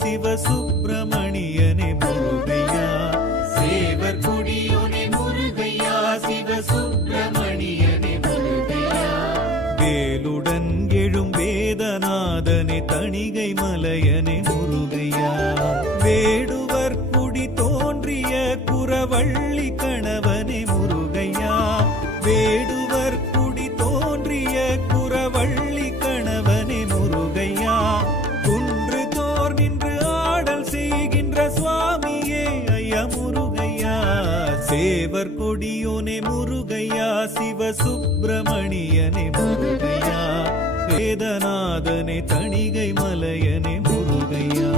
சிவசுப்பிரமணியனே முருகையா, சேவர் கொடியோனே முருகையா, சிவசுப்பிரமணியனே முருகையா, வேலுடன் எழும் வேதநாதனே தணிகை மலையனே முருகையா, வேடுவர் குடி தோன்றிய குறவள்ளி கணவனே முருகையா, வேடுவர் குடி தோன்றிய குறவள்ளி கணவனே முருகையா, குன்று தோர் நின்று ஆடல் செய்கின்ற சுவாமியே ஐயா முருகையா, சேவர் கொடியோனே முருகையா, சிவசுப்பிரமணியனே முருகையா, வேதநாதனே தணிகை மலையனே முருகையா.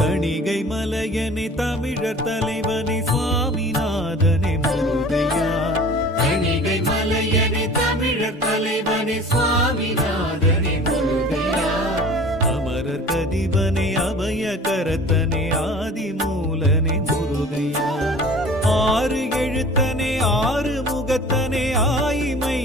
தணிகை மலையனே தமிழர் தலைவனே சுவாமிநாதனே முருகையா, தணிகை மலையனே தமிழர் தலைவனே சுவாமிநாதனே முருகையா, அமரர் கதிபனே அபய கரத்தனே ஆதிமூலனே முருகையா, ஆறு எழுத்தனே ஆறு முகத்தனே ஆயிமை